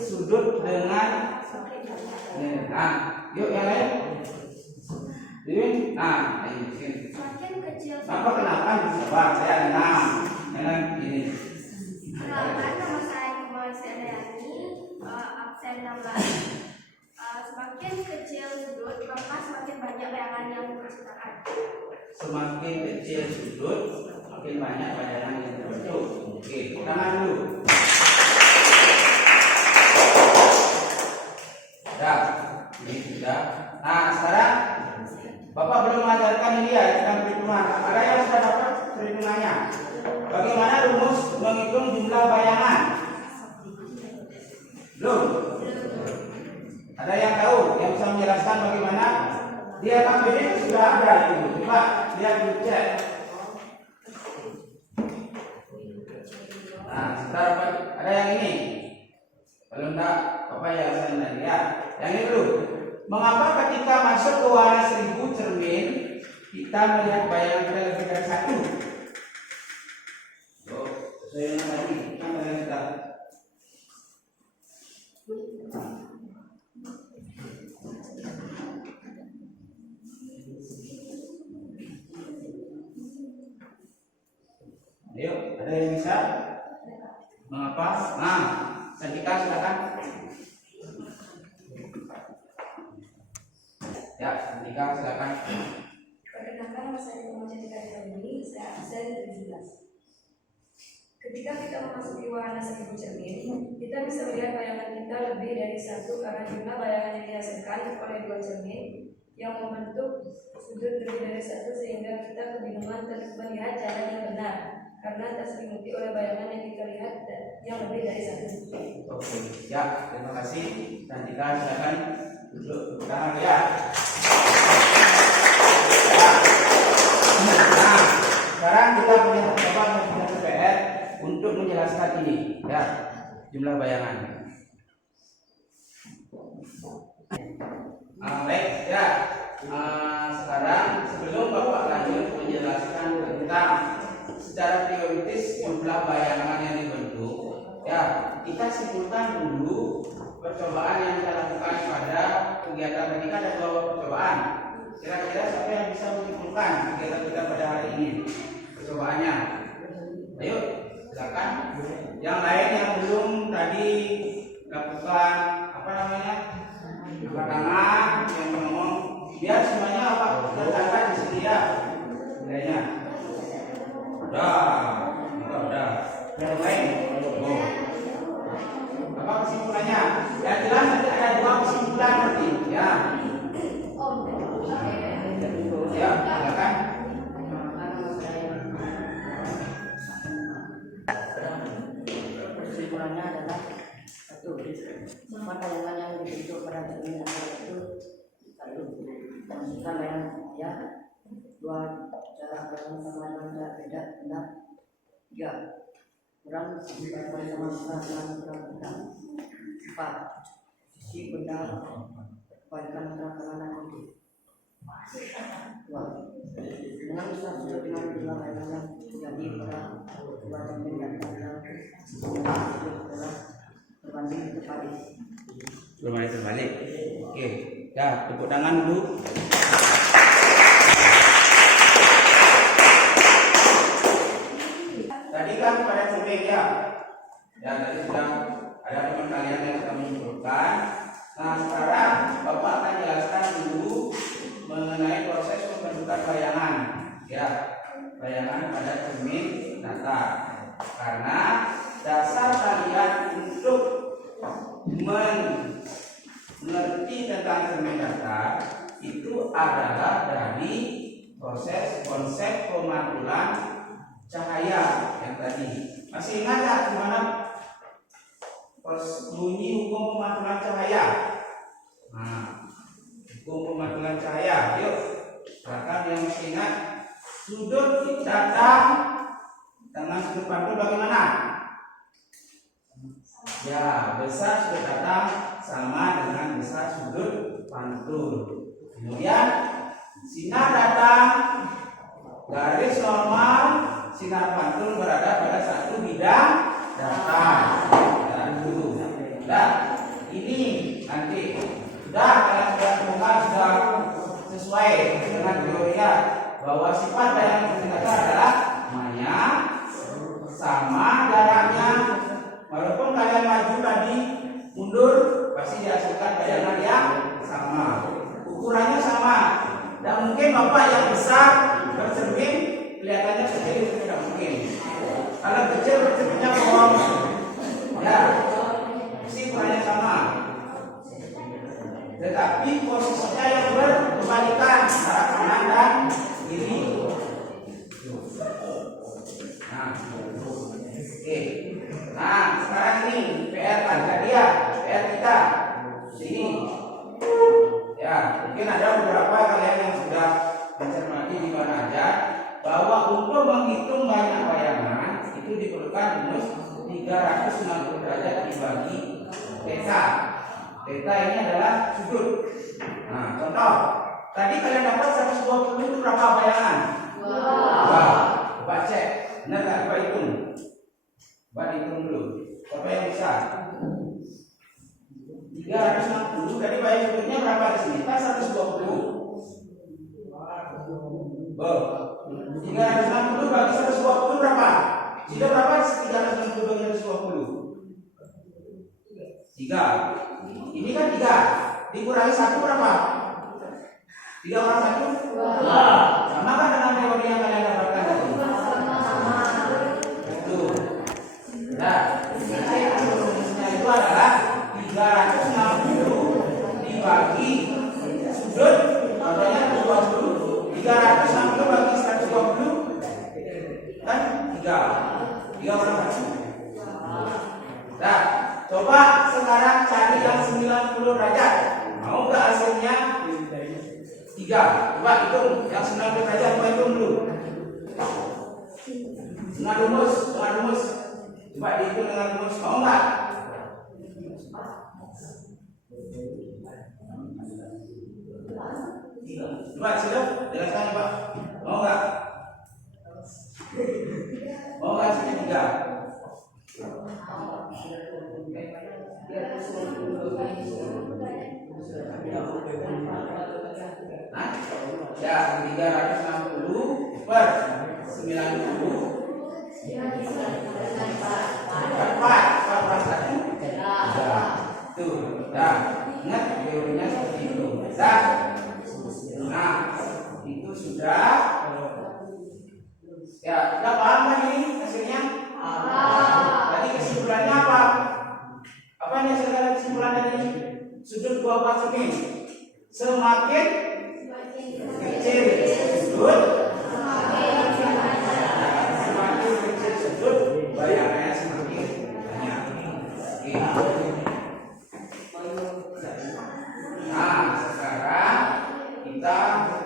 sudut dengan ini? Nah, yuk yang lain. Ini, nah, ini sini. Semakin kecil. Apa kenapa coba saya 6 dengan ini? Perkenalkan, nama saya Kumar Sendayani, absen 16. Semakin kecil sudut, maka semakin banyak bayangan yang terciptakan. Semakin kecil sudut, makin banyak bayangan yang terbentuk. Oke, tangan dulu. Sudah, ini sudah. Nah, sekarang Bapak belum mengajarkan ini ya tentang perhitungan. Ada yang sudah dapat perhitungannya? Bagaimana rumus menghitung jumlah bayangan? Belum? Ada yang tahu? Yang bisa menjelaskan bagaimana? Di AKBD sudah ada itu. Coba lihat dulu cek. Nah, sebentar ada yang ini. Kalau enggak, Bapak ya saya lihat. Yang ini dulu. Mengapa ketika masuk ke warna 1000 cermin kita melihat bayangan kita lebih dari satu? Oh, sesuai dengan tadi kan bayangan kita. Ayo, ada yang bisa? Mengapa? Nah, Sandika silakan. Ya, Sandika silakan. Perkenalkan, nama saya Muhammad Jessica ini, saya absen 17. Ketika kita memasuki wahana 1000 cermin, kita bisa melihat bayangan kita lebih dari satu karena jumlah bayangan yang dihasilkan oleh dua cermin yang membentuk sudut lebih dari satu sehingga kita kebingungan melihat jalan yang benar karena terselimuti oleh bayangan yang kita lihat yang lebih dari satu. Oke, ya, terima kasih. Sandika silakan duduk tangan ya. Nah, sekarang kita punya PR untuk menjelaskan ini, ya, jumlah bayangan. Baik, ya. Sekarang sebelum Bapak lanjut menjelaskan tentang secara teoritis jumlah bayangan yang dibentuk, ya, kita simpulkan dulu percobaan yang kita lakukan pada kegiatan tadi. Kan ada 2 percobaan. Kira-kira siapa yang bisa menyimpulkan kegiatan kita pada hari ini? Percobaannya. Ayo, silakan. silakan. Yang lain yang belum tadi lakukan apa namanya angkat tangan yang ngomong, biar semuanya apa tercatat di sini ya nilainya. Udah. Yang lain, apa kesimpulannya? Yang jelas nanti ada 2 kesimpulan nanti, ya. Ya, silakan. Kesimpulannya adalah satu, mata yang dibentuk pada cermin itu satu, masukkan bayangan ya. 2, cara bayangan sama dengan beda. 3, kurang sama benda. 4, sisi benda kebalikan antara kanan dan kiri. 2, dengan sudut dengan dua bayangan yang terjadi pada dua cermin dan adalah berbanding terbalik. Berbanding terbalik. Oke, ya tepuk tangan dulu. Tadi kan pada cermin ya. Ya tadi sudah ada teman kalian yang sudah menyimpulkan. Nah sekarang Bapak akan jelaskan dulu mengenai proses pembentukan bayangan. Ya, bayangan pada cermin datar. Karena dasar kalian untuk mengerti tentang cermin datar itu adalah dari proses konsep pemantulan cahaya yang tadi. Masih ingat ya gimana bunyi hukum pemantulan cahaya? Nah, hukum pemantulan cahaya, yuk silakan yang masih ingat. Sudut datang dengan sudut pantul bagaimana? Ya, besar sudut datang sama dengan besar sudut pantul. Kemudian sinar datang, garis normal, sinar pantul berada pada satu bidang datang. Dan ini nanti sudah kalian sudah temukan, sudah sesuai dengan teorinya bahwa sifat bayangan cermin datar adalah maya sama jaraknya. Walaupun kalian maju tadi mundur pasti dihasilkan bayangan yang sama, ukurannya sama. Dan mungkin bapak yang besar bercermin kelihatannya kecil itu tidak mungkin. Kalau kecil bercerminnya bohong. Ya, pasti ukurannya sama. Tetapi posisinya yang berbalikan antara kanan dan kiri. Nah, oke. Nah, sekarang ini PR tadi ya, PR kita sini. Ya, mungkin ada beberapa kalian yang sudah mencermati di mana aja bahwa untuk menghitung banyak bayangan itu diperlukan rumus 360 derajat dibagi theta. Theta ini adalah sudut. Nah, contoh, tadi kalian dapat 120 itu berapa bayangan? Wow. Coba cek, benar nggak? Coba hitung. Coba hitung dulu. Siapa yang bisa? 360. Tadi bayang sudutnya berapa di sini? Kan 120. Oh, 360 bagi 120 berapa? Sudah berapa? 360 bagi 120. 3. Ini kan 3. Dikurangi 1 berapa? 3 kurang 1? 2. Sama kan dengan teori yang kalian dapatkan tadi? Sama. Betul. Nah, nanti rumusnya itu adalah 360 dibagi sudut, contohnya 120. 360 bagi 120 kan 3 kurang 1. Nah, coba sekarang cari yang 90 derajat. Mau nggak hasilnya? 3. Coba hitung yang 90 derajat. Coba hitung dulu. Dengan rumus. Coba dihitung dengan rumus. Mau nggak? Coba sudah jelaskan Pak. Mau nggak? Mau nggak sini 3? Nah, ya 360 per 90 Ya, kita paham kan ini hasilnya? Tadi kesimpulannya apa? Apa yang hasilkan kesimpulan dari sudut dua buah cermin? Semakin kecil sudut, semakin kecil sudut, bayangannya semakin banyak. Nah, sekarang kita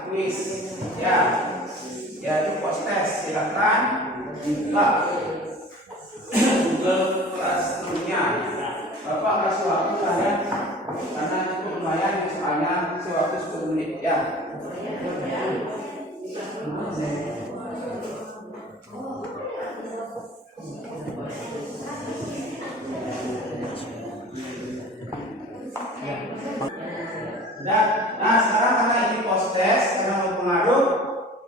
kuis ya, yaitu post test. Silakan buka Google Classroom-nya. Bapak kasih waktu kalian karena cukup lumayan, soalnya sewaktu 10 menit ya. Nah, sekarang karena ini post test, karena berpengaruh,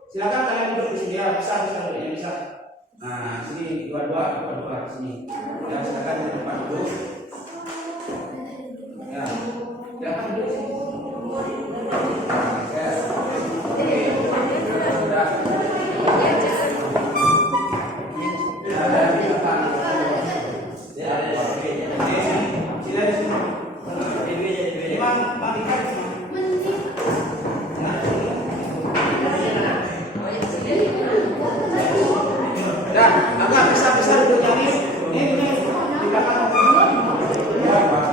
silakan kalian duduk di sini ya, bisa duduknya bisa. Nah, sini dua sini. Ya, silakan di tempat duduk. Ya, silakan duduk di sini. Ya. Oke. Sudah. Ada di depan. Ya, sini di sini. Ini Mang Dika. Dah, agak bisa duduk yang ini di belakang. Ya, Pak.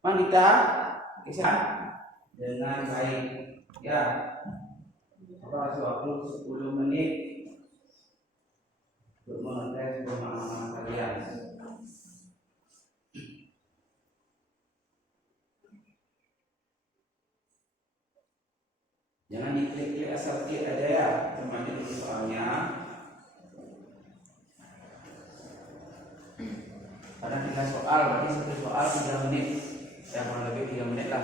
Mandika kisah dengan baik ya. Apa waktu 10 menit untuk mengetes pemahaman kalian. Jangan diklik-klik asal klik aja ya, teman dulu soalnya. Karena kita soal, berarti satu soal 3 menit. Ya kurang lebih 3 menit lah.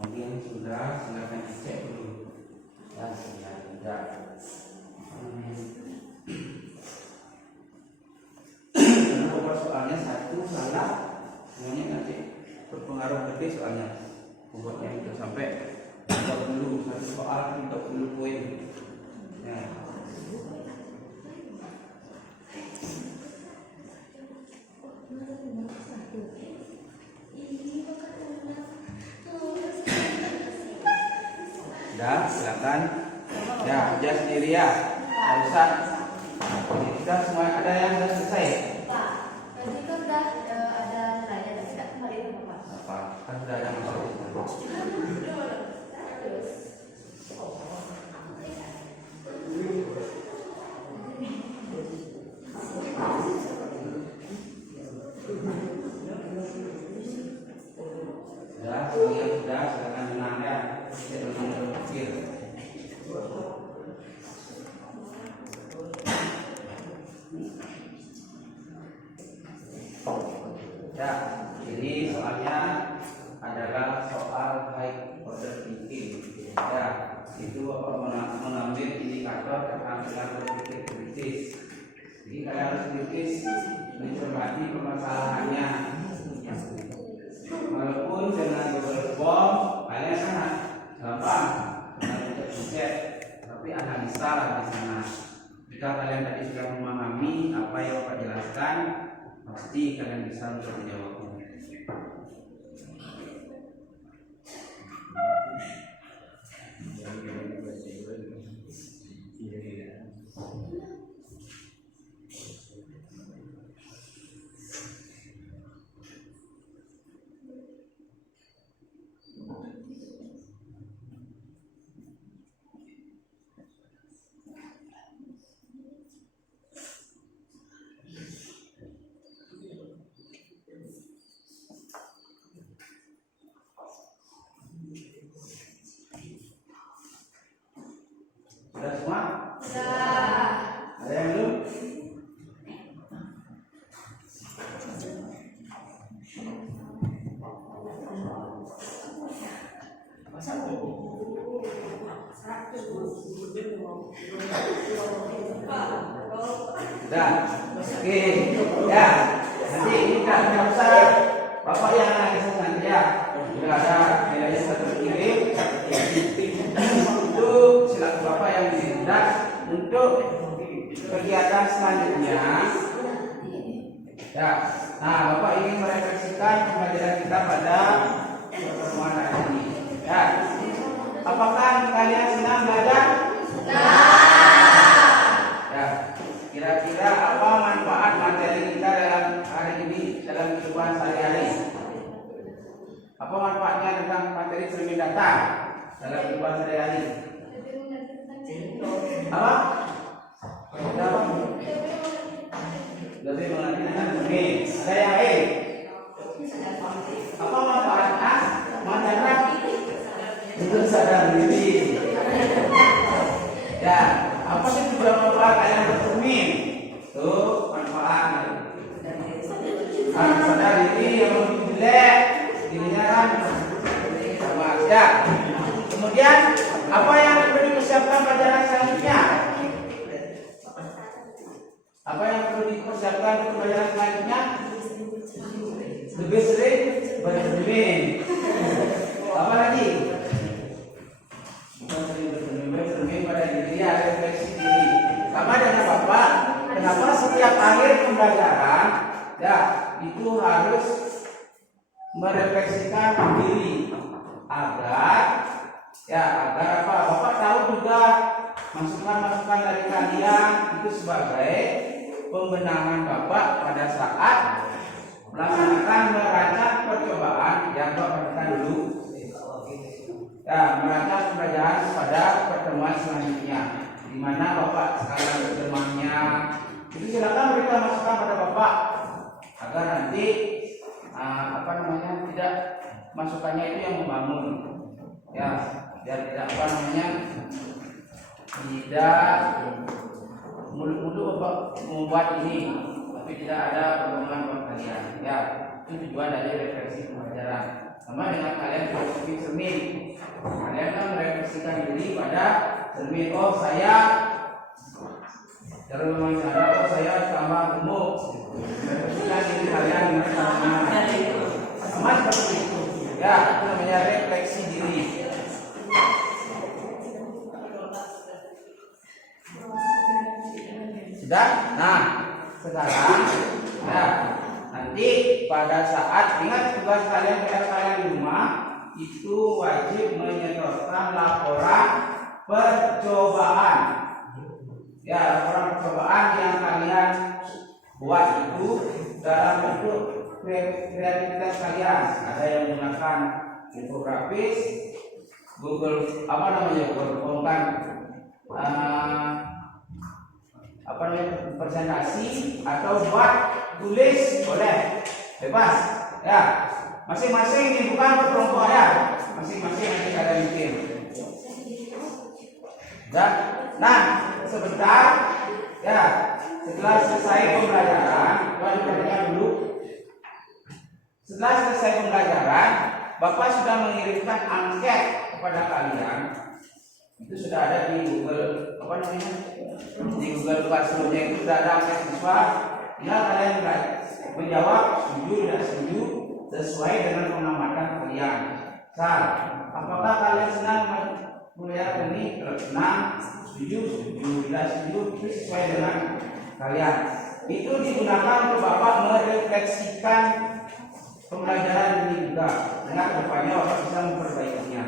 Mungkin sudah, silakan dicek dulu. Ya, sudah. Karena beberapa soalnya satu salah, semuanya nanti berpengaruh gede soalnya. Pokoknya itu sampai 30 satu soal 30 poin. Ya. Sudah, silakan. Ya, kerja sendiri ya. Usah. Kita semua ada yang sudah selesai. Pak, tadi kan udah ada nilainya, tapi tidak kembali ke Pak. Apa? Kan sudah ada masuk. Sudah, silakan tenang ya. Jangan berpikir. Ya, ini soalnya adalah soal high order thinking. Ya, itu mengambil indikator keterampilan berpikir kritis. Jadi kalian harus kritis mencermati permasalahannya. pasti kalian bisa untuk menjawabnya. Sudah semua? Sudah. Ada yang belum? Sudah. Oke. Ya. Nanti ini kan besar. Bapak yang analisa nanti ya. Sudah ada nilainya satu kirim. Untuk silakan Bapak yang diminta untuk kegiatan selanjutnya. Ya. Nah, Bapak ingin merefleksikan pembelajaran kita pada pertemuan hari ini. Ya. Apakah kalian senang belajar? Ya. Kira-kira apa manfaat materi kita dalam hari ini dalam kehidupan sehari-hari? Apa manfaatnya tentang materi cermin data dalam kehidupan sehari-hari? Apa? Lebih mengerti tentang cermin. Ada yang lain? Apa manfaatnya? Manfaatnya untuk sadar diri. Ya, apa sih tujuan manfaat kalian bercermin? Tuh manfaat. Harus sadar diri yang lebih jelek, dirinya kan sama aja. Kemudian apa yang perlu dipersiapkan pelajaran selanjutnya? Apa yang perlu dipersiapkan untuk pelajaran selanjutnya? Lebih sering bercermin. Apa lagi? Bukan sering bercermin pada diri, refleksi diri. Sama dengan Bapak, kenapa setiap akhir pembelajaran ya itu harus merefleksikan diri agar apa? Bapak tahu juga masukan-masukan dari kalian itu sebagai pembenahan Bapak pada saat melaksanakan merancang percobaan yang Bapak lakukan dulu. Ya, merancang pembelajaran pada pertemuan selanjutnya, di mana Bapak sekarang bertemannya. Itu silakan berikan masukan pada Bapak agar nanti tidak masukannya itu yang membangun. Ya, biar tidak tidak mulut-mulut Bapak membuat ini, tapi tidak ada perkembangan buat kalian. Ya, itu tujuan dari refleksi pembelajaran. Sama dengan kalian filosofi cermin, kalian kan merefleksikan diri pada cermin. Oh saya cara memanjang, oh saya tambah gemuk. Refleksikan diri kalian sama seperti itu. Ya, itu namanya refleksi diri. Sudah? Nah, sekarang ya nanti pada saat ingat tugas kalian di rumah itu wajib menyetorkan laporan percobaan. Ya, laporan percobaan yang kalian buat itu dalam bentuk kreativitas kalian. Ada yang menggunakan infografis, Google Form kan presentasi atau buat tulis boleh bebas ya, masing-masing ini bukan berkelompok ya, masing-masing nanti kalian bikin. Nah sebentar ya, setelah selesai pembelajaran, dulu. Setelah selesai pembelajaran, Bapak sudah mengirimkan angket kepada kalian. Itu sudah ada di Google di Google Classroom-nya itu sudah ada angket siswa. Tinggal kalian menjawab setuju tidak setuju sesuai dengan pengamatan kalian. Apakah kalian senang melihat ini? Senang, setuju, tidak setuju, itu sesuai dengan kalian. itu digunakan untuk Bapak merefleksikan pembelajaran ini juga. Dengan kedepannya Bapak bisa memperbaikinya.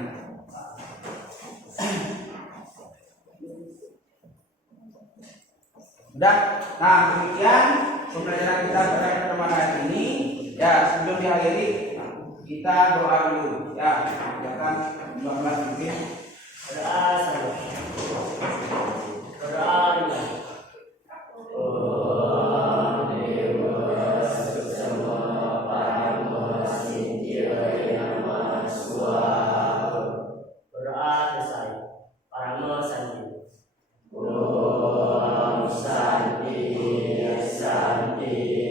Udah, nah demikian pembelajaran kita terkait pertemuan hari ini. Ya, sebelum diakhiri kita doa dulu. Ya, silakan 12 mungkin. Berdoa saja. Berdoa ringan. Berdoa selesai. Paramo Santi. Om Santi Santi